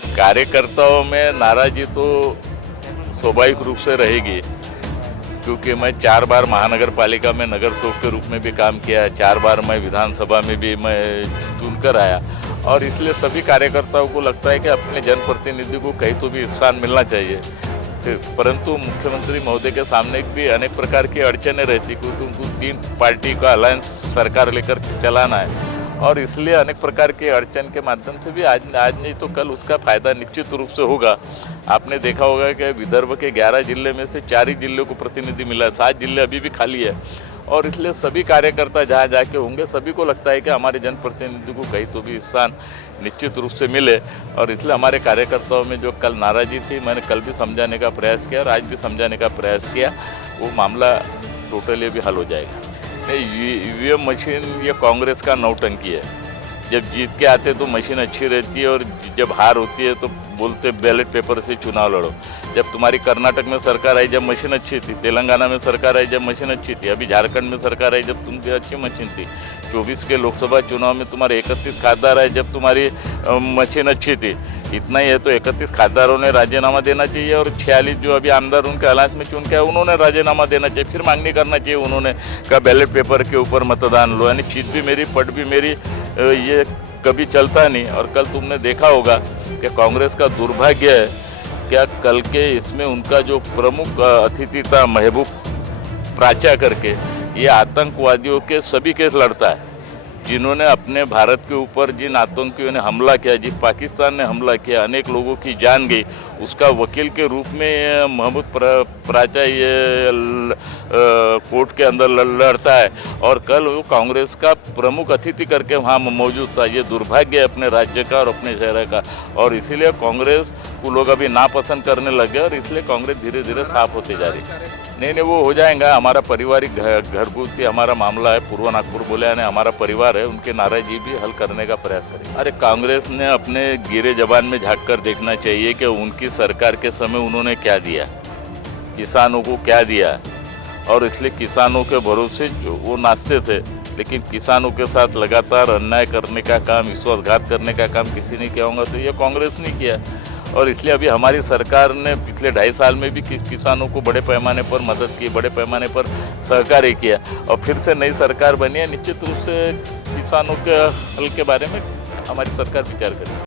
कार्यकर्ताओं में नाराजी तो स्वाभाविक रूप से रहेगी, क्योंकि मैं 4 बार महानगर पालिका में नगर सेवक के रूप में भी काम किया, 4 बार मैं विधानसभा में भी मैं चुनकर आया और इसलिए सभी कार्यकर्ताओं को लगता है कि अपने जनप्रतिनिधि को कहीं तो भी स्थान मिलना चाहिए। परंतु मुख्यमंत्री महोदय के सामने भी अनेक प्रकार की अड़चनें रहती, क्योंकि उनको 3 पार्टी का अलायंस सरकार लेकर चलाना है और इसलिए अनेक प्रकार के अड़चन के माध्यम से भी आज नहीं तो कल उसका फायदा निश्चित रूप से होगा। आपने देखा होगा कि विदर्भ के 11 जिले में से 4 ही जिलों को प्रतिनिधि मिला है, 7 जिले अभी भी खाली है और इसलिए सभी कार्यकर्ता जहाँ जाके होंगे सभी को लगता है कि हमारे जनप्रतिनिधि को कहीं तो भी स्थान निश्चित रूप से मिले और इसलिए हमारे कार्यकर्ताओं में जो कल नाराज़गी थी, मैंने कल भी समझाने का प्रयास किया और आज भी समझाने का प्रयास किया, वो मामला टोटली भी हल हो जाएगा। नहीं, ईवीएम मशीन ये कांग्रेस का नौटंकी है। जब जीत के आते तो मशीन अच्छी रहती है और जब हार होती है तो बोलते बैलेट पेपर से चुनाव लड़ो। जब तुम्हारी कर्नाटक में सरकार आई जब मशीन अच्छी थी, तेलंगाना में सरकार आई जब मशीन अच्छी थी, अभी झारखंड में सरकार आई जब तुमकी अच्छी मशीन थी, 24 के लोकसभा चुनाव में तुम्हारे 31 खासदार आए जब तुम्हारी मशीन अच्छी थी। इतना ही है तो 31 खासदारों ने राजीनामा देना चाहिए और 46 जो अभी आमदार उनके अलायंस में चुन के आए उन्होंने राजीनामा देना चाहिए, फिर मांगनी करना चाहिए उन्होंने का बैलेट पेपर के ऊपर मतदान लो। यानी चीत भी मेरी पट भी मेरी, ये कभी चलता नहीं। और कल तुमने देखा होगा कि कांग्रेस का दुर्भाग्य है क्या कल के इसमें उनका जो प्रमुख अतिथि था महबूब प्राचा करके, ये आतंकवादियों के सभी केस लड़ता है, जिन्होंने अपने भारत के ऊपर जिन आतंकियों ने हमला किया, जिस पाकिस्तान ने हमला किया, अनेक लोगों की जान गई, उसका वकील के रूप में महमूद प्राचा ये कोर्ट के अंदर लड़ता है और कल वो कांग्रेस का प्रमुख अतिथि करके वहाँ मौजूद था। ये दुर्भाग्य है अपने राज्य का और अपने शहर का और इसीलिए कांग्रेस को लोग अभी नापसंद करने लगे और इसलिए कांग्रेस धीरे धीरे साफ होते जा रही है। नहीं, वो हो जाएगा। हमारा पारिवारिक घरगुती हमारा मामला है, पूर्व नागपुर बोले यानी हमारा परिवार है, उनके नाराजगी भी हल करने का प्रयास करें। अरे कांग्रेस ने अपने गिरे जबान में झाँक कर देखना चाहिए कि उनकी सरकार के समय उन्होंने क्या दिया, किसानों को क्या दिया और इसलिए किसानों के भरोसे जो वो नाचते थे, लेकिन किसानों के साथ लगातार अन्याय करने का काम, विश्वासघात करने का काम किसी ने किया होगा तो ये कांग्रेस ने किया और इसलिए अभी हमारी सरकार ने पिछले 2.5 साल में भी किसानों को बड़े पैमाने पर मदद की, बड़े पैमाने पर सहकार्य किया और फिर से नई सरकार बनी है। निश्चित रूप से किसानों के हल के बारे में हमारी सरकार विचार करेगी।